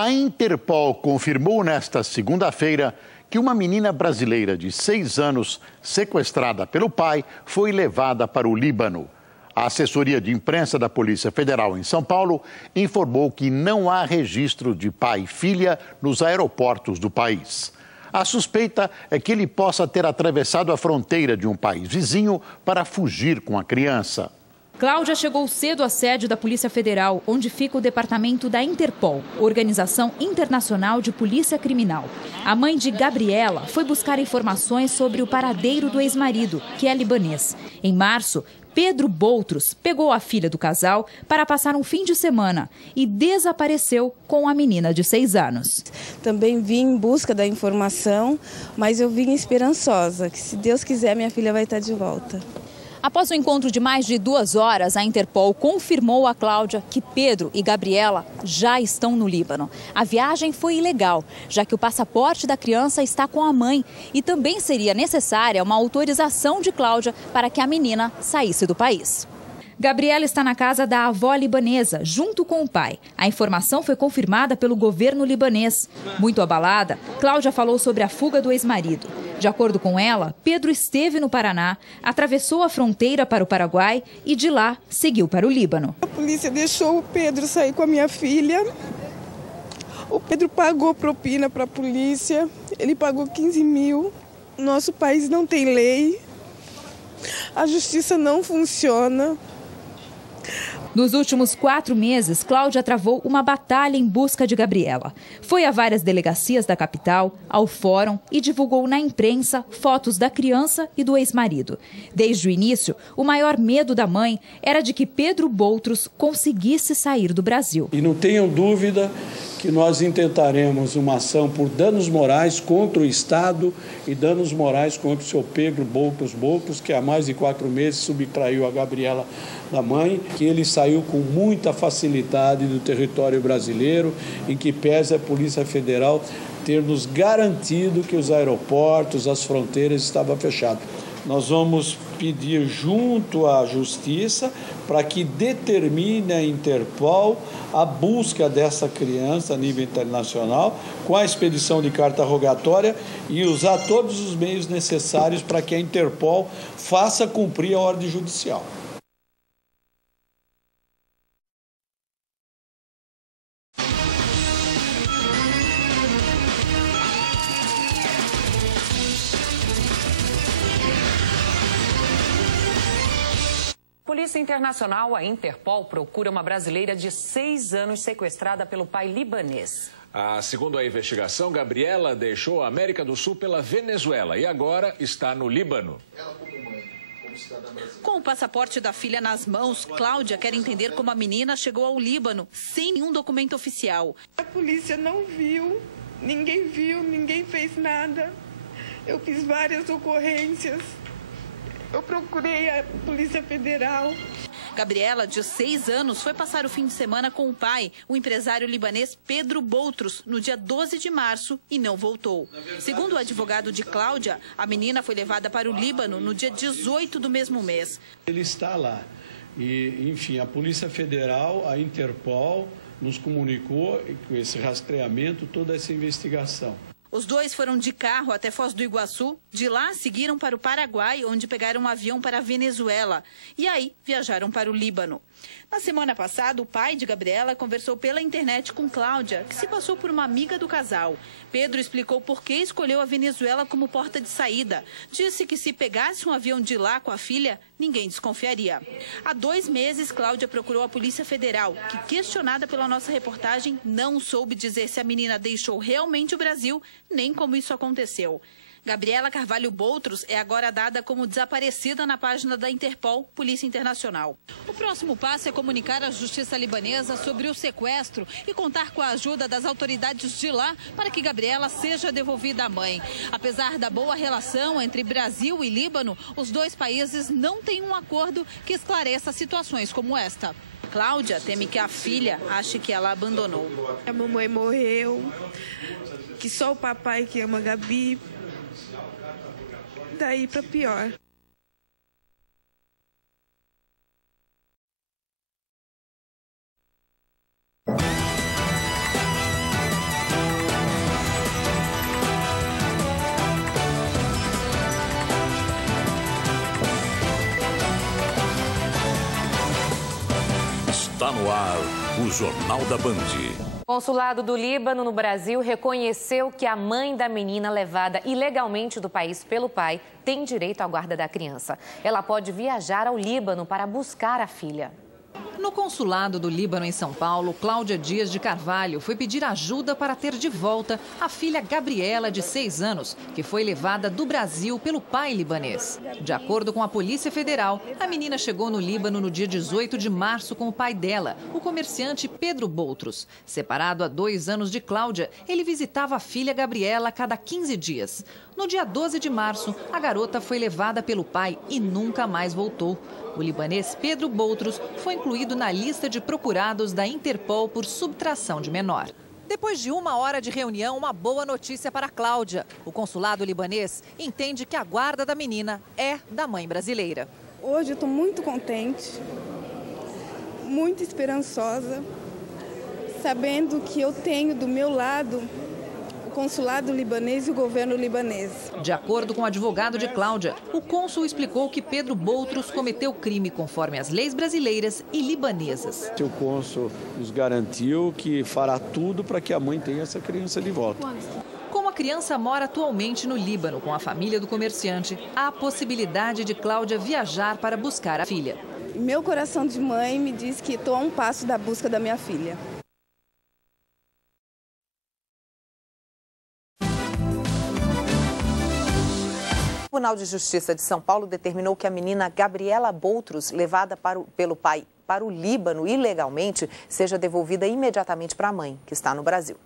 A Interpol confirmou nesta segunda-feira que uma menina brasileira de 6 anos, sequestrada pelo pai, foi levada para o Líbano. A assessoria de imprensa da Polícia Federal em São Paulo informou que não há registro de pai e filha nos aeroportos do país. A suspeita é que ele possa ter atravessado a fronteira de um país vizinho para fugir com a criança. Cláudia chegou cedo à sede da Polícia Federal, onde fica o departamento da Interpol, Organização Internacional de Polícia Criminal. A mãe de Gabriela foi buscar informações sobre o paradeiro do ex-marido, que é libanês. Em março, Pedro Boutros pegou a filha do casal para passar um fim de semana e desapareceu com a menina de 6 anos. Também vim em busca da informação, mas eu vim esperançosa, que se Deus quiser minha filha vai estar de volta. Após um encontro de mais de 2 horas, a Interpol confirmou a Cláudia que Pedro e Gabriela já estão no Líbano. A viagem foi ilegal, já que o passaporte da criança está com a mãe e também seria necessária uma autorização de Cláudia para que a menina saísse do país. Gabriela está na casa da avó libanesa, junto com o pai. A informação foi confirmada pelo governo libanês. Muito abalada, Cláudia falou sobre a fuga do ex-marido. De acordo com ela, Pedro esteve no Paraná, atravessou a fronteira para o Paraguai e de lá seguiu para o Líbano. A polícia deixou o Pedro sair com a minha filha. O Pedro pagou propina para a polícia, ele pagou 15 mil. Nosso país não tem lei, a justiça não funciona. Nos últimos 4 meses, Cláudia travou uma batalha em busca de Gabriela. Foi a várias delegacias da capital, ao fórum e divulgou na imprensa fotos da criança e do ex-marido. Desde o início, o maior medo da mãe era de que Pedro Boutros conseguisse sair do Brasil. E não tenham dúvida que nós intentaremos uma ação por danos morais contra o Estado e danos morais contra o seu Pedro Boutros, que há mais de 4 meses subtraiu a Gabriela da mãe, que ele saiu com muita facilidade do território brasileiro, em que pese a Polícia Federal ter nos garantido que os aeroportos, as fronteiras estavam fechadas. Nós vamos pedir junto à Justiça para que determine a Interpol a busca dessa criança a nível internacional, com a expedição de carta rogatória e usar todos os meios necessários para que a Interpol faça cumprir a ordem judicial. Polícia Internacional, a Interpol, procura uma brasileira de 6 anos sequestrada pelo pai libanês. Segundo a investigação, Gabriela deixou a América do Sul pela Venezuela e agora está no Líbano. Com o passaporte da filha nas mãos, Cláudia quer entender como a menina chegou ao Líbano sem nenhum documento oficial. A polícia não viu, ninguém fez nada. Eu fiz várias ocorrências. Eu procurei a Polícia Federal. Gabriela, de 6 anos, foi passar o fim de semana com o pai, o empresário libanês Pedro Boutros, no dia 12 de março e não voltou. Segundo o advogado de Cláudia, a menina foi levada para o Líbano no dia 18 do mesmo mês. Ele está lá e, enfim, a Polícia Federal, a Interpol, nos comunicou com esse rastreamento, toda essa investigação. Os dois foram de carro até Foz do Iguaçu, de lá seguiram para o Paraguai, onde pegaram um avião para a Venezuela e aí viajaram para o Líbano. Na semana passada, o pai de Gabriela conversou pela internet com Cláudia, que se passou por uma amiga do casal. Pedro explicou por que escolheu a Venezuela como porta de saída. Disse que se pegasse um avião de lá com a filha, ninguém desconfiaria. Há 2 meses, Cláudia procurou a Polícia Federal, que, questionada pela nossa reportagem, não soube dizer se a menina deixou realmente o Brasil, nem como isso aconteceu. Gabriela Carvalho Boutros é agora dada como desaparecida na página da Interpol, Polícia Internacional. O próximo passo é comunicar à Justiça libanesa sobre o sequestro e contar com a ajuda das autoridades de lá para que Gabriela seja devolvida à mãe. Apesar da boa relação entre Brasil e Líbano, os 2 países não têm um acordo que esclareça situações como esta. Cláudia teme que a filha ache que ela abandonou. A mamãe morreu, que só o papai que ama a Gabi. Daí para pior. Está no ar o Jornal da Band. O Consulado do Líbano no Brasil reconheceu que a mãe da menina levada ilegalmente do país pelo pai tem direito à guarda da criança. Ela pode viajar ao Líbano para buscar a filha. No consulado do Líbano em São Paulo, Cláudia Dias de Carvalho foi pedir ajuda para ter de volta a filha Gabriela, de 6 anos, que foi levada do Brasil pelo pai libanês. De acordo com a Polícia Federal, a menina chegou no Líbano no dia 18 de março com o pai dela, o comerciante Pedro Boutros. Separado há 2 anos de Cláudia, ele visitava a filha Gabriela a cada 15 dias. No dia 12 de março, a garota foi levada pelo pai e nunca mais voltou. O libanês Pedro Boutros foi incluído na lista de procurados da Interpol por subtração de menor. Depois de 1 hora de reunião, uma boa notícia para Cláudia. O consulado libanês entende que a guarda da menina é da mãe brasileira. Hoje eu estou muito contente, muito esperançosa, sabendo que eu tenho do meu lado o consulado libanês e o governo libanês. De acordo com o advogado de Cláudia, o cônsul explicou que Pedro Boutros cometeu crime conforme as leis brasileiras e libanesas. O cônsul nos garantiu que fará tudo para que a mãe tenha essa criança de volta. Como a criança mora atualmente no Líbano com a família do comerciante, há a possibilidade de Cláudia viajar para buscar a filha. Meu coração de mãe me diz que estou a um passo da busca da minha filha. O Tribunal de Justiça de São Paulo determinou que a menina Gabriela Boutros, levada pelo pai para o Líbano ilegalmente, seja devolvida imediatamente para a mãe, que está no Brasil.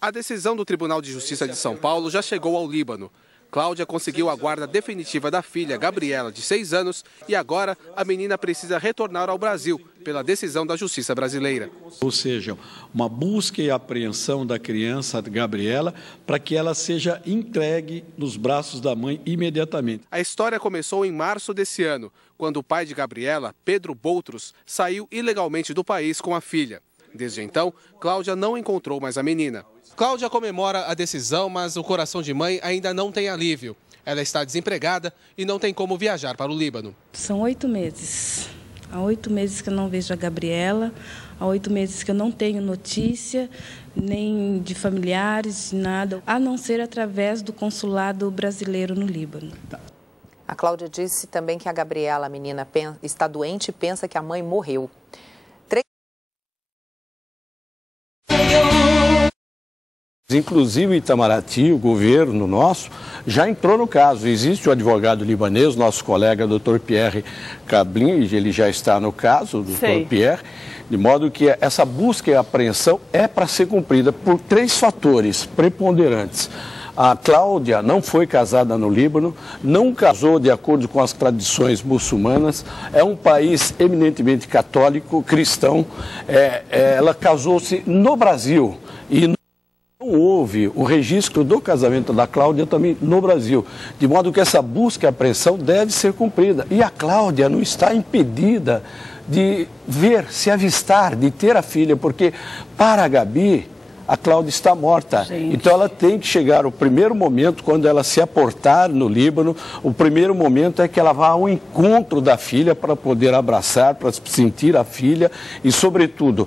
A decisão do Tribunal de Justiça de São Paulo já chegou ao Líbano. Cláudia conseguiu a guarda definitiva da filha, Gabriela, de 6 anos, e agora a menina precisa retornar ao Brasil, pela decisão da Justiça brasileira. Ou seja, uma busca e apreensão da criança, Gabriela, para que ela seja entregue nos braços da mãe imediatamente. A história começou em março desse ano, quando o pai de Gabriela, Pedro Boutros, saiu ilegalmente do país com a filha. Desde então, Cláudia não encontrou mais a menina. Cláudia comemora a decisão, mas o coração de mãe ainda não tem alívio. Ela está desempregada e não tem como viajar para o Líbano. São 8 meses. Há 8 meses que eu não vejo a Gabriela, há 8 meses que eu não tenho notícia, nem de familiares, nada, a não ser através do consulado brasileiro no Líbano. A Cláudia disse também que a Gabriela, a menina, está doente e pensa que a mãe morreu. Inclusive, Itamaraty, o governo nosso, já entrou no caso. Existe o advogado libanês, nosso colega Dr. Pierre Cablin, ele já está no caso, Dr. Pierre, de modo que essa busca e apreensão é para ser cumprida por 3 fatores preponderantes. A Cláudia não foi casada no Líbano, não casou de acordo com as tradições muçulmanas, é um país eminentemente católico, cristão, ela casou-se no Brasil e não houve o registro do casamento da Cláudia também no Brasil, de modo que essa busca e apreensão deve ser cumprida. E a Cláudia não está impedida de ver, se avistar, de ter a filha, porque para a Gabi, a Cláudia está morta. Gente. Então ela tem que chegar, o primeiro momento, quando ela se aportar no Líbano, o primeiro momento é que ela vá ao encontro da filha para poder abraçar, para sentir a filha e, sobretudo,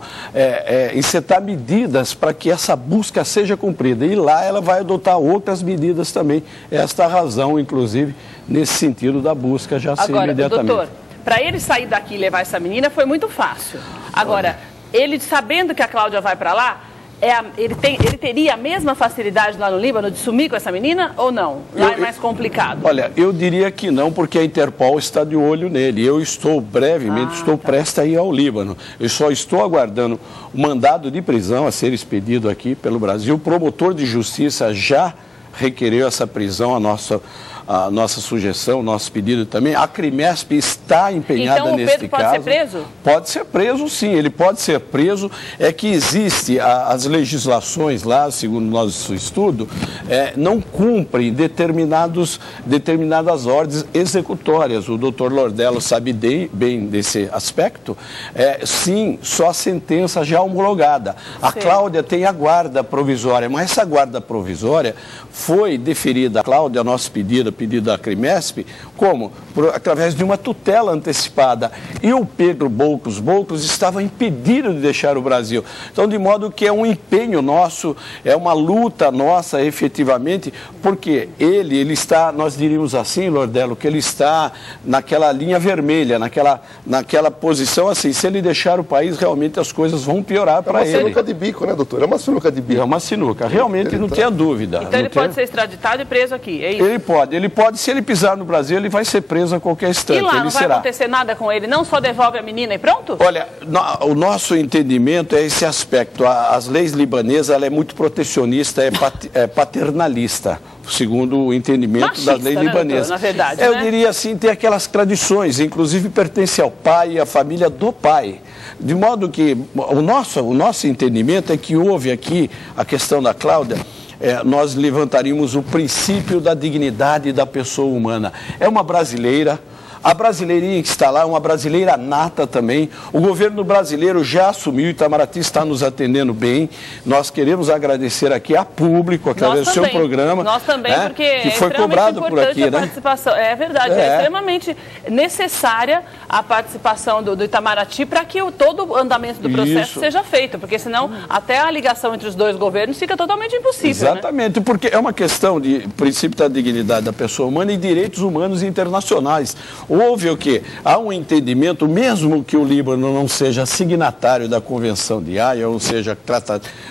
encetar medidas para que essa busca seja cumprida. E lá ela vai adotar outras medidas também. Esta é a razão, inclusive, nesse sentido da busca já ser imediatamente. Agora, doutor, para ele sair daqui e levar essa menina foi muito fácil. Agora, ele sabendo que a Cláudia vai para lá, ele teria a mesma facilidade lá no Líbano de sumir com essa menina ou não? Lá é mais complicado. Olha, eu diria que não, porque a Interpol está de olho nele. Eu estou brevemente, prestes a ir ao Líbano. Eu só estou aguardando o mandado de prisão a ser expedido aqui pelo Brasil. O promotor de justiça já requereu essa prisão, a nossa sugestão, o nosso pedido também. A Crimesp está empenhada neste caso. Então o Pedro pode ser preso? Pode ser preso, sim, ele pode ser preso. É que existe as legislações lá, segundo nosso estudo, não cumprem determinadas ordens executórias. O doutor Lordello sabe bem desse aspecto. Sim, só a sentença já homologada. A Cláudia tem a guarda provisória, mas essa guarda provisória foi deferida à Cláudia, a nosso pedido pedido da Crimesp, como? Através de uma tutela antecipada. E o Pedro Boltros estava impedido de deixar o Brasil. Então, de modo que é um empenho nosso, é uma luta nossa, efetivamente, porque ele está, nós diríamos assim, Lordelo, que ele está naquela linha vermelha, naquela posição assim, se ele deixar o país, realmente as coisas vão piorar para ele. É uma sinuca de bico, né, doutor? É uma sinuca de bico. É uma sinuca, realmente não tenha dúvida. Então ele pode ser extraditado e preso aqui, é isso? Ele pode, se ele pisar no Brasil, ele vai ser preso a qualquer instante. E lá não vai acontecer nada com ele, não só devolve a menina e pronto? Olha, o nosso entendimento é esse aspecto. As leis libanesas, ela é muito protecionista, é paternalista, segundo o entendimento machista, das leis libanesas. Na verdade, eu diria assim, tem aquelas tradições, inclusive pertence ao pai e à família do pai. De modo que o nosso entendimento é que houve aqui a questão da Cláudia. Nós levantaríamos o princípio da dignidade da pessoa humana. É uma brasileira. A brasileirinha que está lá é uma brasileira nata também. O governo brasileiro já assumiu, Itamaraty está nos atendendo bem. Nós queremos agradecer aqui a público, através do seu programa. Nós também, porque que foi cobrado por aqui, a participação. É verdade, é extremamente necessária a participação do Itamaraty para que todo o andamento do processo seja feito, porque senão até a ligação entre os dois governos fica totalmente impossível. Exatamente, porque é uma questão de princípio da dignidade da pessoa humana e direitos humanos internacionais. Houve o quê? Há um entendimento, mesmo que o Líbano não seja signatário da Convenção de Haia, ou seja,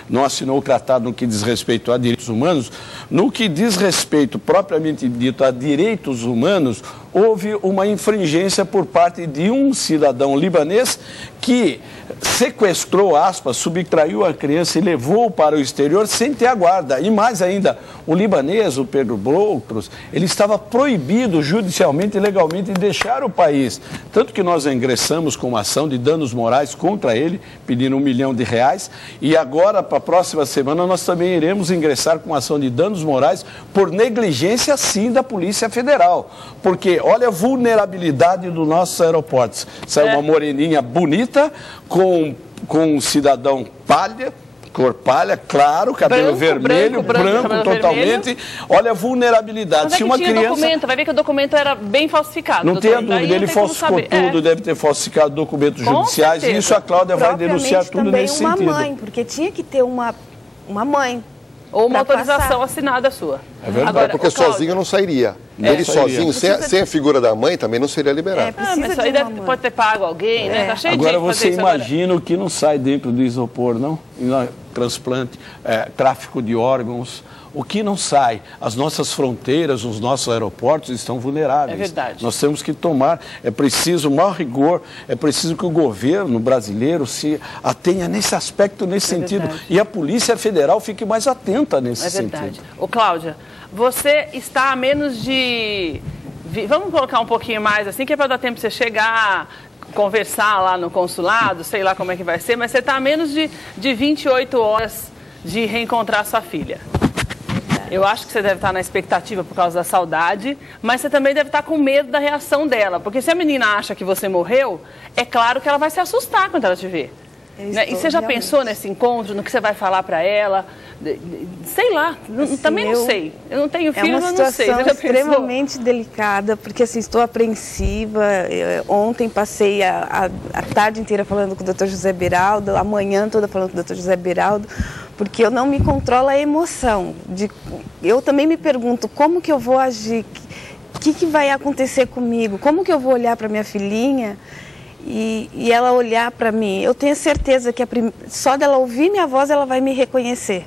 não assinou o tratado no que diz respeito a direitos humanos, no que diz respeito, propriamente dito, a direitos humanos, houve uma infringência por parte de um cidadão libanês que sequestrou, aspas, subtraiu a criança e levou para o exterior sem ter a guarda. E mais ainda, o libanês, o Pedro Boltros, ele estava proibido judicialmente e legalmente de deixar o país. Tanto que nós ingressamos com uma ação de danos morais contra ele, pedindo R$1 milhão. E agora, para a próxima semana, nós também iremos ingressar com uma ação de danos morais por negligência, sim, da Polícia Federal. Porque, olha a vulnerabilidade dos nossos aeroportos. Sai uma moreninha bonita, com um cidadão cor palha, claro, cabelo vermelho, branco totalmente. Vermelho. Olha a vulnerabilidade. Mas se uma criança... documento, vai ver que o documento era bem falsificado. Não tenha dúvida, ele falsificou tudo, deve ter falsificado documentos judiciais, e isso a Cláudia vai denunciar tudo nesse sentido. Uma mãe, porque tinha que ter uma mãe. Ou uma autorização assinada sua. É verdade. Agora, porque sozinho não sairia. Ele sozinho, sem a figura da mãe, também não seria liberado. Mas aí pode ter pago alguém, né? Tá cheio agora de você imagina o que não sai dentro do isopor, não? Transplante, tráfico de órgãos. O que não sai? As nossas fronteiras, os nossos aeroportos estão vulneráveis. É verdade. Nós temos que tomar, é preciso maior rigor, é preciso que o governo brasileiro se atenha nesse aspecto, nesse sentido. Verdade. E a Polícia Federal fique mais atenta nesse sentido. Ô, Cláudia, você está a menos de... Vamos colocar um pouquinho mais assim, que é para dar tempo de você chegar... conversar lá no consulado, sei lá como é que vai ser, mas você está a menos de 28 horas de reencontrar sua filha. Eu acho que você deve estar na expectativa por causa da saudade, mas você também deve estar com medo da reação dela, porque se a menina acha que você morreu, é claro que ela vai se assustar quando ela te ver. Né? E você já pensou nesse encontro, no que você vai falar para ela? Sei lá, assim, também não sei. Eu não tenho filho, mas não sei. É uma situação extremamente delicada, porque assim, estou apreensiva. Ontem passei a tarde inteira falando com o Dr. José Beraldo, a manhã toda falando com o Dr. José Beraldo, porque eu não me controlo a emoção. Eu também me pergunto como que eu vou agir, o que vai acontecer comigo, como que eu vou olhar para minha filhinha e ela olhar para mim. Eu tenho certeza que só dela ouvir minha voz ela vai me reconhecer.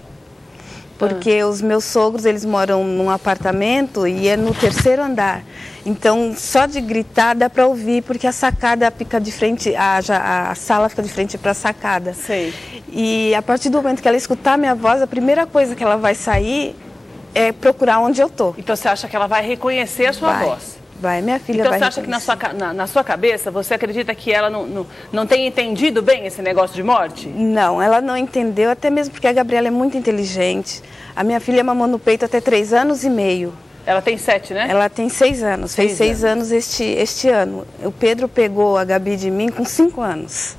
Porque os meus sogros, eles moram num apartamento e é no 3º andar. Então, só de gritar dá para ouvir, porque a sacada fica de frente, a sala fica de frente para a sacada. Sei. E a partir do momento que ela escutar minha voz, a primeira coisa que ela vai sair é procurar onde eu estou. Então, você acha que ela vai reconhecer a sua voz? Vai, minha filha então, vai você acha que na sua cabeça, você acredita que ela não tem entendido bem esse negócio de morte? Não, ela não entendeu, até mesmo porque a Gabriela é muito inteligente. A minha filha mamou no peito até 3 anos e meio. Ela tem 7, né? Ela tem 6 anos, fez 6 anos este ano. O Pedro pegou a Gabi de mim com 5 anos.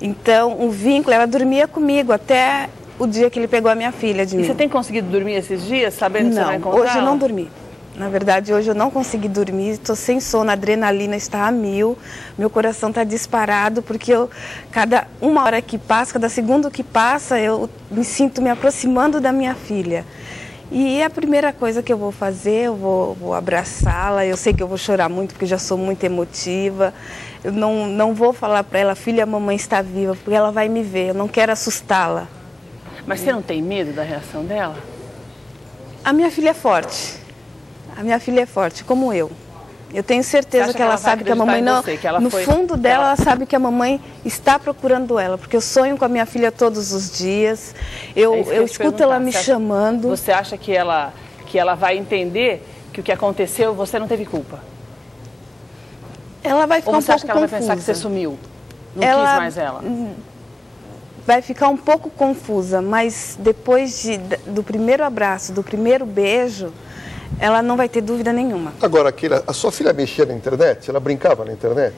Então, o vínculo, ela dormia comigo até o dia que ele pegou a minha filha de mim. E você tem conseguido dormir esses dias, sabendo que você vai encontrar? Hoje eu não dormi. Na verdade, hoje eu não consegui dormir, estou sem sono, a adrenalina está a 1000, meu coração está disparado, porque cada uma hora que passa, cada segundo que passa, eu me sinto me aproximando da minha filha. E a primeira coisa que eu vou fazer, eu vou abraçá-la, eu sei que eu vou chorar muito, porque já sou muito emotiva. Eu não vou falar para ela, filha, a mamãe está viva, porque ela vai me ver, eu não quero assustá-la. Mas você não tem medo da reação dela? A minha filha é forte. A minha filha é forte, como eu. Eu tenho certeza que ela sabe que a mamãe não... No fundo dela, ela sabe que a mamãe está procurando ela, porque eu sonho com a minha filha todos os dias. Eu escuto ela me chamando. Você acha que ela vai entender que o que aconteceu, você não teve culpa? Ela vai ficar um pouco confusa. Ou você acha que ela vai pensar que você sumiu? Não quis mais ela? Vai ficar um pouco confusa, mas depois do primeiro abraço, do primeiro beijo, ela não vai ter dúvida nenhuma. Agora, a sua filha mexia na internet? Ela brincava na internet?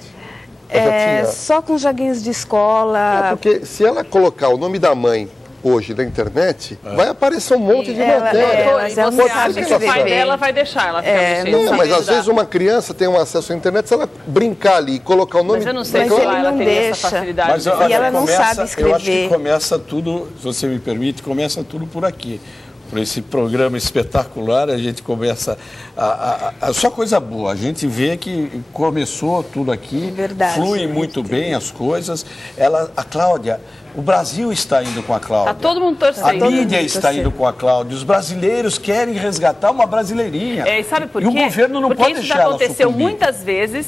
Só com joguinhos de escola. Porque se ela colocar o nome da mãe hoje na internet, vai aparecer um monte de matéria. Mas você acha que o pai dela vai deixar ela ficar mexendo? Não, mas às vezes uma criança tem um acesso à internet, se ela brincar ali e colocar o nome... Mas eu não sei se ela tem essa facilidade. E ela não sabe escrever. Eu acho que começa tudo, se você me permite, começa tudo por aqui. Por esse programa espetacular, a gente começa só coisa boa. A gente vê que começou tudo aqui, flui muito bem as coisas. A Cláudia, o Brasil está indo com a Cláudia. Está todo mundo torcendo. A mídia está indo com a Cláudia. Os brasileiros querem resgatar uma brasileirinha. E sabe por quê? E o governo não pode deixar ela sucumbir. Porque isso já aconteceu muitas vezes,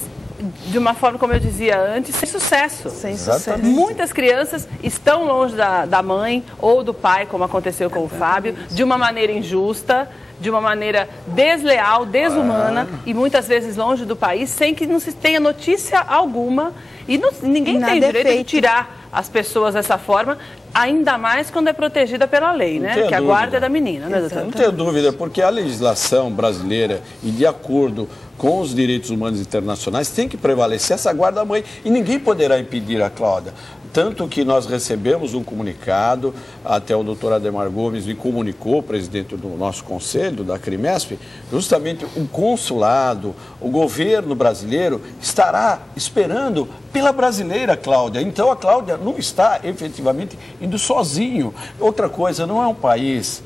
de uma forma, como eu dizia antes, sem sucesso. Sem sucesso. Muitas crianças estão longe da mãe ou do pai, como aconteceu com o Fábio, de uma maneira injusta, de uma maneira desleal, desumana, e muitas vezes longe do país, sem que não se tenha notícia alguma. E ninguém tem direito de tirar as pessoas dessa forma, ainda mais quando é protegida pela lei, né? Que a guarda é da menina, né, doutor? Não tenho dúvida, porque a legislação brasileira, e de acordo com os direitos humanos internacionais, tem que prevalecer essa guarda-mãe. E ninguém poderá impedir a Cláudia. Tanto que nós recebemos um comunicado, até o doutor Ademar Gomes me comunicou, presidente do nosso conselho, da Crimesp, justamente o consulado, o governo brasileiro estará esperando pela brasileira Cláudia. Então a Cláudia não está efetivamente indo sozinho. Outra coisa, não é um país...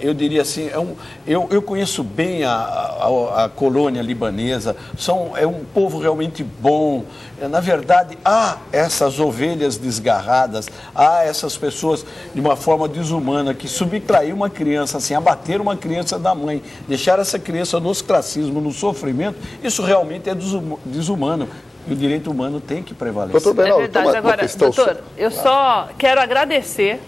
eu diria assim, eu conheço bem a colônia libanesa, é um povo realmente bom. Na verdade, há essas ovelhas desgarradas, há essas pessoas de uma forma desumana que subtrair uma criança, assim, abater uma criança da mãe, deixar essa criança no ostracismo, no sofrimento, isso realmente é desumano. E o direito humano tem que prevalecer. Doutor Beraldo, é verdade. Agora, doutor, eu só quero agradecer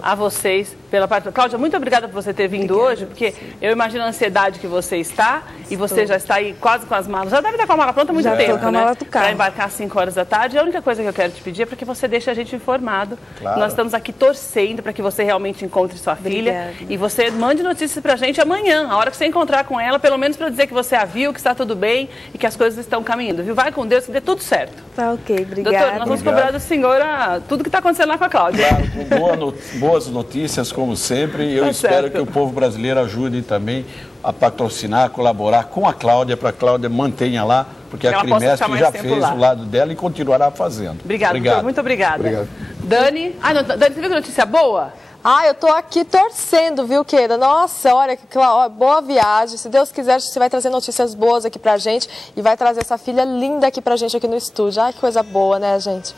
a vocês pela parte... Cláudia, muito obrigada por você ter vindo hoje, porque eu imagino a ansiedade que você está, e você já está aí quase com as malas. Já deve estar com a mala pronta há muito tempo, né? Para embarcar às 5 horas da tarde. A única coisa que eu quero te pedir é para que você deixe a gente informado. Claro. Nós estamos aqui torcendo para que você realmente encontre sua filha. E você mande notícias para a gente amanhã, a hora que você encontrar com ela, pelo menos para dizer que você a viu, que está tudo bem e que as coisas estão caminhando, viu? Vai com Deus, que dê tudo certo. Tá ok, obrigada. Doutor, nós vamos cobrar da senhora tudo que está acontecendo lá com a Cláudia. Claro, com boas notícias, como sempre, e eu espero que o povo brasileiro ajude também a patrocinar, colaborar com a Cláudia, para a Cláudia mantenha lá, porque a Crimesp já fez o lado dela e continuará fazendo. Obrigado, doutor, muito obrigada. Dani, Dani, você viu que notícia boa? Eu tô aqui torcendo, viu, querida? Nossa, olha, boa viagem. Se Deus quiser, você vai trazer notícias boas aqui pra gente e vai trazer essa filha linda aqui pra gente aqui no estúdio. Ai, que coisa boa, né, gente?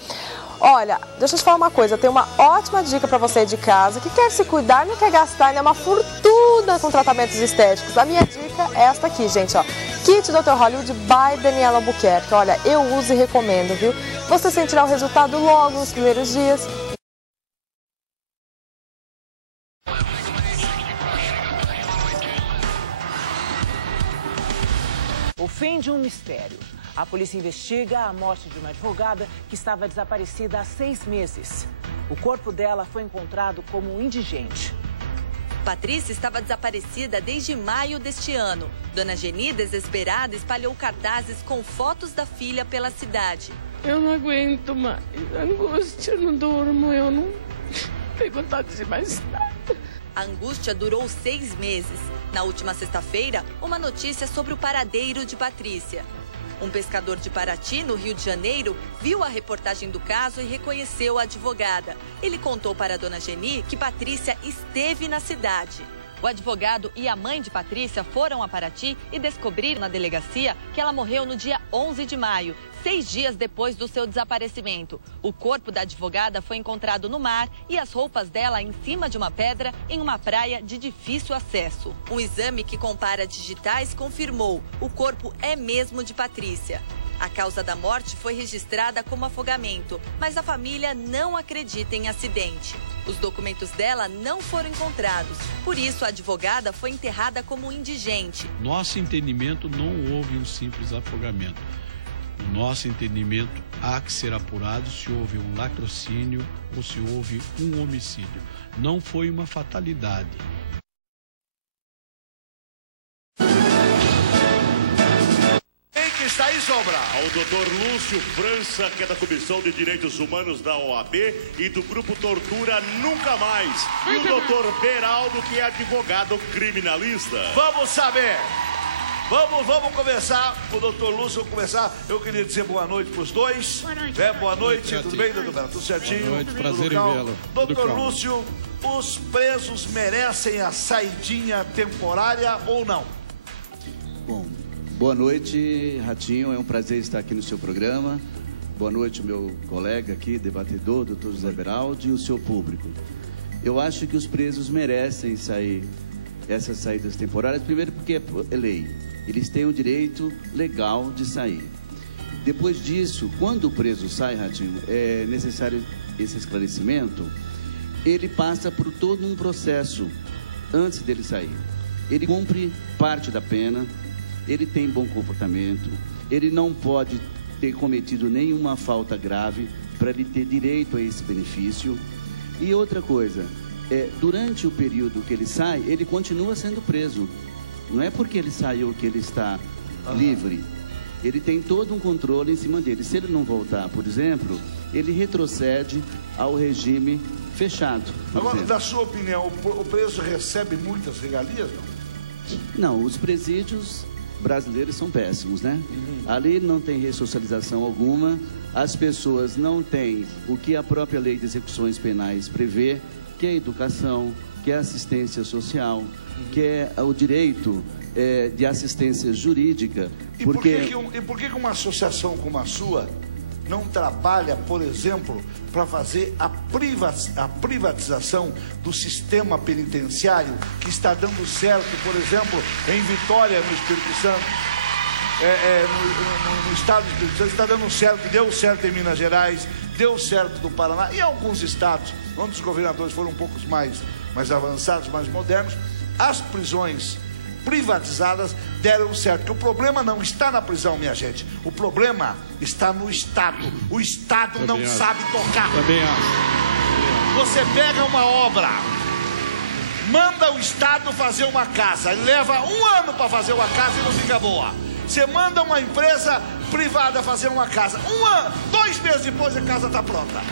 Olha, deixa eu te falar uma coisa, eu tenho uma ótima dica para você de casa que quer se cuidar, não quer gastar, né, uma fortuna com tratamentos estéticos. A minha dica é esta aqui, gente, ó. Kit Dr. Hollywood by Daniela Albuquerque. Olha, eu uso e recomendo, viu? Você sentirá o resultado logo nos primeiros dias. O fim de um mistério. A polícia investiga a morte de uma advogada que estava desaparecida há 6 meses. O corpo dela foi encontrado como indigente. Patrícia estava desaparecida desde maio deste ano. Dona Geni, desesperada, espalhou cartazes com fotos da filha pela cidade. Eu não aguento mais. Angústia, não durmo, eu não tenho vontade de mais nada. A angústia durou 6 meses. Na última sexta-feira, uma notícia sobre o paradeiro de Patrícia. Um pescador de Paraty, no Rio de Janeiro, viu a reportagem do caso e reconheceu a advogada. Ele contou para a dona Geni que Patrícia esteve na cidade. O advogado e a mãe de Patrícia foram a Paraty e descobriram na delegacia que ela morreu no dia 11 de maio, 6 dias depois do seu desaparecimento. O corpo da advogada foi encontrado no mar e as roupas dela em cima de uma pedra em uma praia de difícil acesso. Um exame que compara digitais confirmou: o corpo é mesmo de Patrícia. A causa da morte foi registrada como afogamento, mas a família não acredita em acidente. Os documentos dela não foram encontrados, por isso a advogada foi enterrada como indigente. Nosso entendimento, não houve um simples afogamento. No nosso entendimento, há que ser apurado se houve um latrocínio ou se houve um homicídio. Não foi uma fatalidade. Quem que está aí, Sobral? O doutor Lúcio França, que é da Comissão de Direitos Humanos da OAB e do Grupo Tortura Nunca Mais. E o doutor Beraldo, que é advogado criminalista. Vamos saber. Vamos conversar com o doutor Lúcio, vamos começar. Eu queria dizer boa noite para os dois. Boa noite. Boa noite, tudo bem, doutor Beraldo? Tudo certinho? Boa noite, prazer em vê-lo. Doutor Lúcio, os presos merecem a saidinha temporária ou não? Bom, boa noite, Ratinho, é um prazer estar aqui no seu programa. Boa noite, meu colega aqui, debatedor, doutor José Beraldo, e o seu público. Eu acho que os presos merecem sair, essas saídas temporárias, primeiro porque é lei. Eles têm o direito legal de sair. Depois disso, quando o preso sai, Ratinho, é necessário esse esclarecimento, ele passa por todo um processo antes dele sair. Ele cumpre parte da pena, ele tem bom comportamento, ele não pode ter cometido nenhuma falta grave para ele ter direito a esse benefício. E outra coisa, durante o período que ele sai, ele continua sendo preso. Não é porque ele saiu que ele está livre. Ele tem todo um controle em cima dele. Se ele não voltar, por exemplo, ele retrocede ao regime fechado. Agora, da sua opinião, o preso recebe muitas regalias, não? Não, os presídios brasileiros são péssimos, né? Ali não tem ressocialização alguma, as pessoas não têm o que a própria lei de execuções penais prevê, que é a educação, que é a assistência social, que é o direito de assistência jurídica. E por que uma associação como a sua não trabalha, por exemplo, para fazer a privatização do sistema penitenciário que está dando certo, por exemplo, em Vitória, no Espírito Santo, no estado do Espírito Santo, está dando certo, deu certo em Minas Gerais, deu certo no Paraná e em alguns estados, onde os governadores foram um pouco mais avançados, mais modernos, as prisões privatizadas deram certo. Porque o problema não está na prisão, minha gente. O problema está no Estado. O Estado não sabe tocar. Também acho. Você pega uma obra, manda o Estado fazer uma casa, ele leva 1 ano para fazer uma casa e não fica boa. Você manda uma empresa privada fazer uma casa, 1 ano, 2 meses depois a casa está pronta.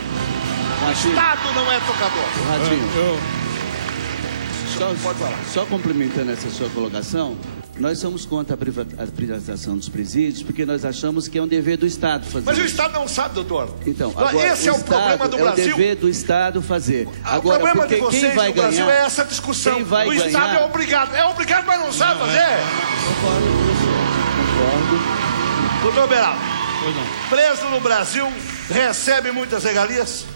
O Estado não é tocador. Ratinho, só complementando essa sua colocação, nós somos contra a privatização dos presídios, porque nós achamos que é um dever do Estado fazer. Mas o Estado não sabe, doutor. Então, agora, esse é o problema do Brasil. É o dever do Estado fazer. Agora, o problema de vocês quem vai no Brasil ganhar, é essa discussão. O Estado é obrigado, mas não sabe fazer. Concordo. Doutor Beraldo, preso no Brasil, recebe muitas regalias?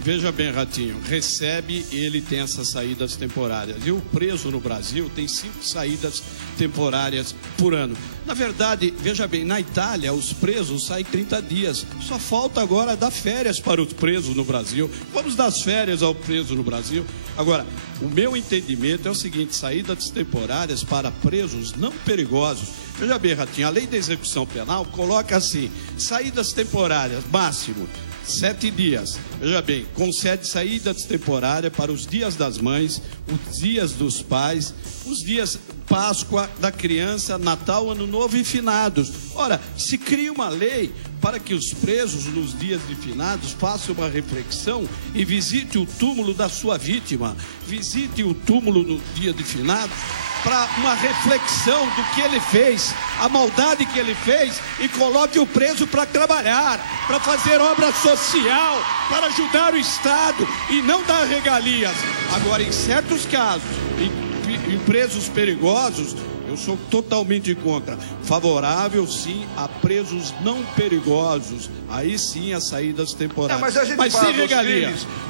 Veja bem, Ratinho, recebe e ele tem essas saídas temporárias. E o preso no Brasil tem 5 saídas temporárias por ano. Na verdade, veja bem, na Itália os presos saem 30 dias. Só falta agora dar férias para os presos no Brasil. Vamos dar as férias ao preso no Brasil. Agora, o meu entendimento é o seguinte: saídas temporárias para presos não perigosos. Veja bem, Ratinho, a lei da execução penal coloca assim: saídas temporárias, máximo 7 dias. Veja bem, concede saídas temporárias para os dias das mães, os dias dos pais, os dias Páscoa da criança, Natal, Ano Novo e finados. Ora, se cria uma lei para que os presos nos dias de finados façam uma reflexão e visite o túmulo da sua vítima, visite o túmulo no dia de finados, para uma reflexão do que ele fez, a maldade que ele fez, e coloque o preso para trabalhar, para fazer obra social, para ajudar o Estado e não dar regalias. Agora, em certos casos, em presos perigosos, eu sou totalmente contra. Favorável, sim, a presos não perigosos. Aí sim, as saídas temporárias. Mas a gente fala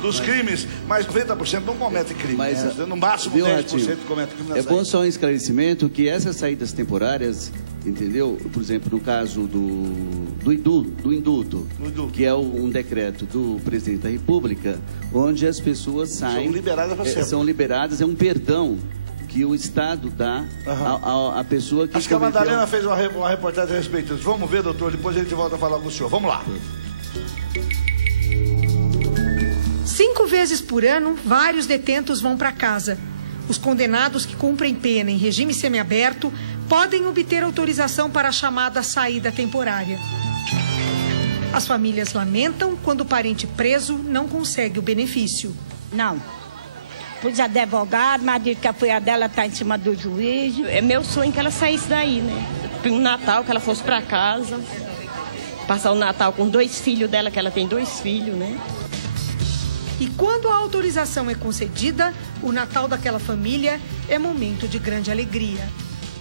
dos crimes, mas 90% não comete crime. Mas, no máximo 10% comete crime. É bom só um esclarecimento que essas saídas temporárias, entendeu? Por exemplo, no caso do indulto, que é um decreto do presidente da República, onde as pessoas saem... São liberadas para sempre. São liberadas, é um perdão que o Estado dá à pessoa que... Acho que a Madalena fez uma reportagem a respeito disso. Vamos ver, doutor, depois a gente volta a falar com o senhor. Vamos lá. 5 vezes por ano, vários detentos vão para casa. Os condenados que cumprem pena em regime semiaberto podem obter autorização para a chamada saída temporária. As famílias lamentam quando o parente preso não consegue o benefício. Não. Pus advogado, mas disse que a filha dela está em cima do juiz. É meu sonho que ela saísse daí, né? No Natal, que ela fosse para casa. Passar o Natal com 2 filhos dela, que ela tem 2 filhos, né? E quando a autorização é concedida, o Natal daquela família é momento de grande alegria.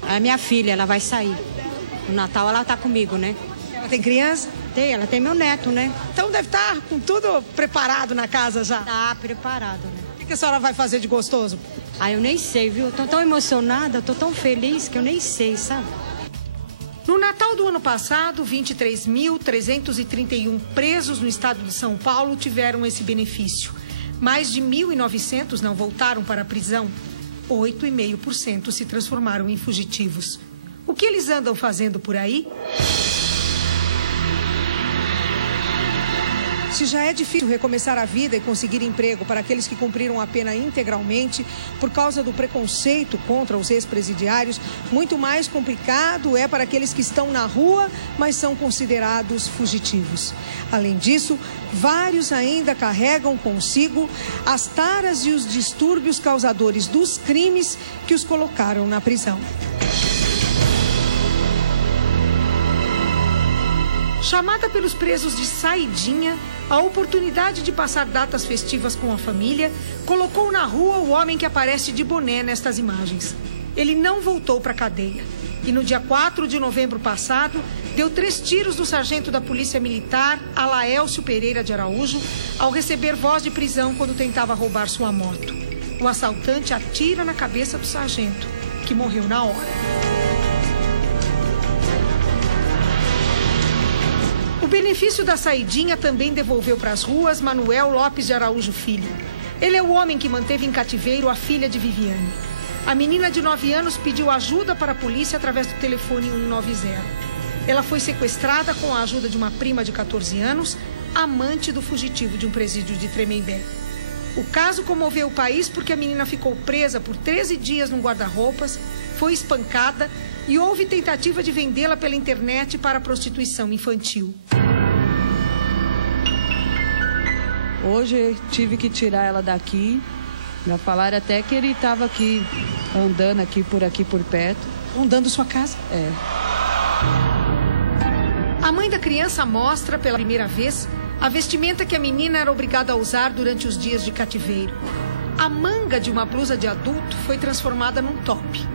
A minha filha, ela vai sair. No Natal ela está comigo, né? Ela tem criança? Tem, ela tem meu neto, né? Então deve estar com tudo preparado na casa já? Tá preparado, né? O que a senhora vai fazer de gostoso? Ah, eu nem sei, viu? Eu tô tão emocionada, eu tô tão feliz que eu nem sei, sabe? No Natal do ano passado, 23.331 presos no estado de São Paulo tiveram esse benefício. Mais de 1.900 não voltaram para a prisão. 8,5% se transformaram em fugitivos. O que eles andam fazendo por aí? Se já é difícil recomeçar a vida e conseguir emprego para aqueles que cumpriram a pena integralmente por causa do preconceito contra os ex-presidiários, muito mais complicado é para aqueles que estão na rua, mas são considerados fugitivos. Além disso, vários ainda carregam consigo as taras e os distúrbios causadores dos crimes que os colocaram na prisão. Chamada pelos presos de saidinha, a oportunidade de passar datas festivas com a família colocou na rua o homem que aparece de boné nestas imagens. Ele não voltou para a cadeia e no dia 4 de novembro passado deu 3 tiros no sargento da Polícia Militar, Alaelcio Pereira de Araújo, ao receber voz de prisão quando tentava roubar sua moto. O assaltante atira na cabeça do sargento, que morreu na hora. O benefício da saidinha também devolveu para as ruas Manuel Lopes de Araújo Filho. Ele é o homem que manteve em cativeiro a filha de Viviane. A menina de 9 anos pediu ajuda para a polícia através do telefone 190. Ela foi sequestrada com a ajuda de uma prima de 14 anos, amante do fugitivo de um presídio de Tremembé. O caso comoveu o país porque a menina ficou presa por 13 dias num guarda-roupas, foi espancada e houve tentativa de vendê-la pela internet para prostituição infantil. Hoje eu tive que tirar ela daqui. Já falaram até que ele estava aqui, andando aqui por perto. Rondando sua casa? É. A mãe da criança mostra pela primeira vez a vestimenta que a menina era obrigada a usar durante os dias de cativeiro. A manga de uma blusa de adulto foi transformada num top.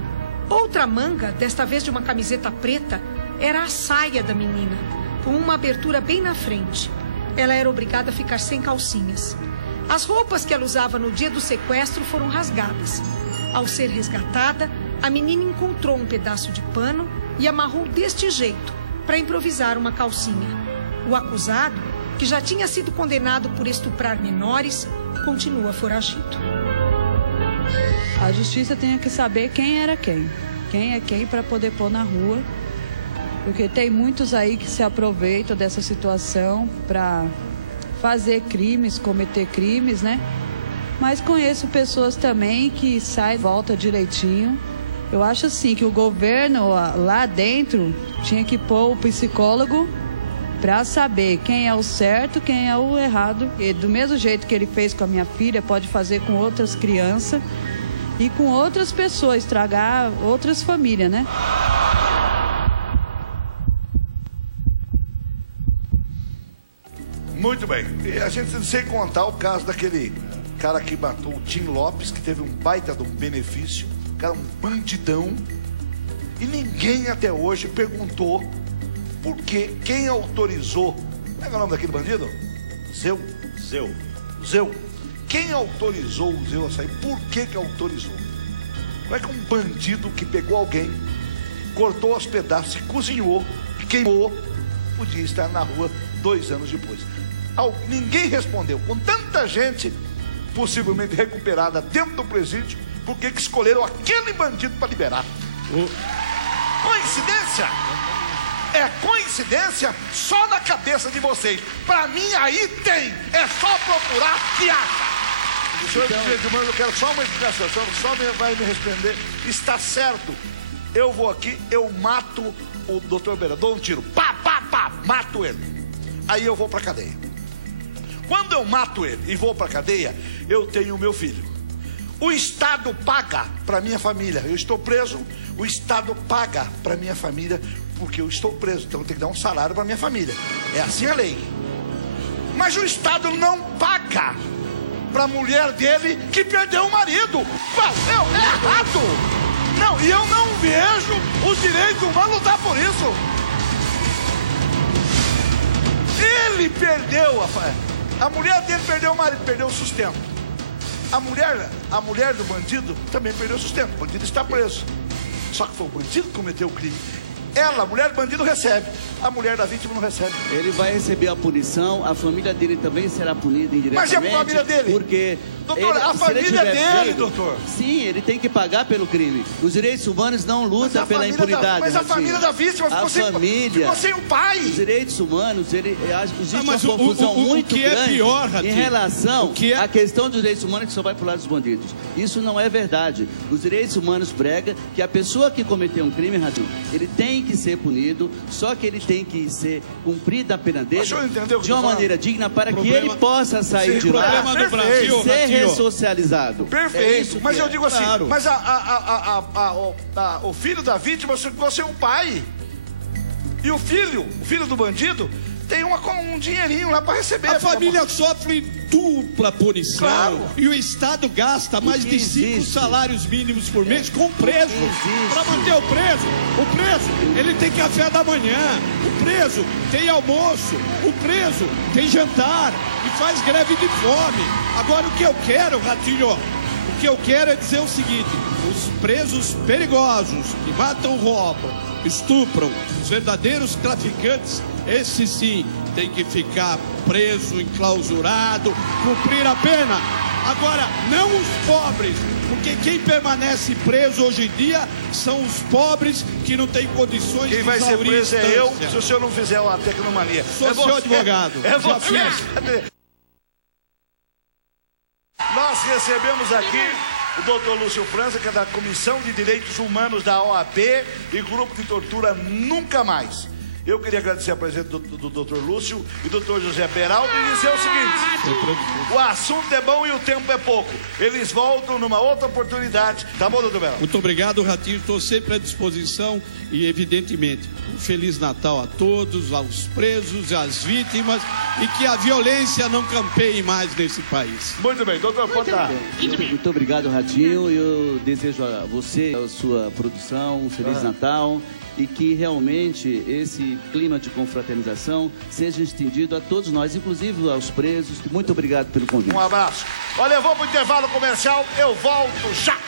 Outra manga, desta vez de uma camiseta preta, era a saia da menina, com uma abertura bem na frente. Ela era obrigada a ficar sem calcinhas. As roupas que ela usava no dia do sequestro foram rasgadas. Ao ser resgatada, a menina encontrou um pedaço de pano e amarrou deste jeito, para improvisar uma calcinha. O acusado, que já tinha sido condenado por estuprar menores, continua foragido. A justiça tem que saber quem era quem. Quem é quem para poder pôr na rua. Porque tem muitos aí que se aproveitam dessa situação para fazer crimes, cometer crimes, né? Mas conheço pessoas também que saem, voltam direitinho Eu acho assim que o governo lá dentro tinha que pôr o psicólogo para saber quem é o certo, quem é o errado. E do mesmo jeito que ele fez com a minha filha, pode fazer com outras crianças e com outras pessoas, estragar outras famílias, né? Muito bem. E a gente sem contar o caso daquele cara que matou o Tim Lopes, que teve um baita de um benefício, o cara um bandidão, e ninguém até hoje perguntou por que, quem autorizou, como é que é o nome daquele bandido? Zeu. Quem autorizou o Zeu a sair? Por que autorizou? Como é que um bandido que pegou alguém, cortou aos pedaços, cozinhou, queimou, podia estar na rua 2 anos depois? Ninguém respondeu. Com tanta gente possivelmente recuperada dentro do presídio, por que escolheram aquele bandido para liberar? Coincidência? É coincidência só na cabeça de vocês. Para mim aí tem. É só procurar que acha. Senhor presidente Humano, eu quero só uma explicação. O senhor só vai me responder. Está certo. Eu vou aqui, eu mato o doutor Beira. Dou um tiro. Pá, mato ele. Aí eu vou para cadeia. Quando eu mato ele e vou para cadeia, eu tenho o meu filho. O Estado paga para minha família. Eu estou preso, o Estado paga para minha família porque eu estou preso. Então eu tenho que dar um salário para minha família. É assim a lei. Mas o Estado não paga para a mulher dele que perdeu o marido. É errado. Não, e eu não vejo os direitos humanos lutar por isso. Ele perdeu a mulher dele perdeu o marido, perdeu o sustento. A mulher do bandido também perdeu o sustento. O bandido está preso. Só que foi o bandido que cometeu o crime. Ela, a mulher do bandido, recebe. A mulher da vítima não recebe. Ele vai receber a punição, a família dele também será punida indiretamente. Mas é a família dele? Porque... Doutor, a família dele, doutor. Sim, ele tem que pagar pelo crime. Os direitos humanos não lutam pela impunidade. Mas a família da vítima ficou sem o pai. Os direitos humanos, existe uma confusão muito grande em relação à questão dos direitos humanos que só vai pro lado dos bandidos. Isso não é verdade. Os direitos humanos pregam que a pessoa que cometeu um crime, Radinho, ele tem que ser punido, só que ele tem que ser cumprida a pena dele de uma maneira digna para que ele possa sair de lá e ser ressocializado. Perfeito, mas eu digo assim, mas o filho da vítima ficou sem o pai. E o filho do bandido tem um dinheirinho lá para receber. A família sofre dupla punição. Claro. E o Estado gasta mais de 5 salários mínimos por mês com o preso. Para manter o preso, ele tem café da manhã. O preso tem almoço. O preso tem jantar. E faz greve de fome. Agora o que eu quero, Ratinho, o que eu quero é dizer o seguinte: os presos perigosos que matam, roubam, estupram, os verdadeiros traficantes, esses sim tem que ficar preso, enclausurado, cumprir a pena. Agora, não os pobres, porque quem permanece preso hoje em dia são os pobres que não têm condições de exaurir. Quem vai ser preso é eu, se o senhor não fizer uma tecnomania. Sou seu advogado. É você. Nós recebemos aqui o doutor Lúcio França, que é da Comissão de Direitos Humanos da OAB e Grupo de Tortura Nunca Mais. Eu queria agradecer a presença do doutor Lúcio e do doutor José Beraldo e dizer o seguinte: o assunto é bom e o tempo é pouco. Eles voltam numa outra oportunidade. Tá bom, doutor Beraldo? Muito obrigado, Ratinho. Estou sempre à disposição e, evidentemente, um Feliz Natal a todos, aos presos, às vítimas, e que a violência não campeie mais nesse país. Muito bem, doutor Ponta. Muito obrigado, Ratinho. Eu desejo a você, a sua produção, um Feliz Natal. E que realmente esse clima de confraternização seja estendido a todos nós, inclusive aos presos. Muito obrigado pelo convite. Um abraço. Olha, eu vou para o intervalo comercial, eu volto já.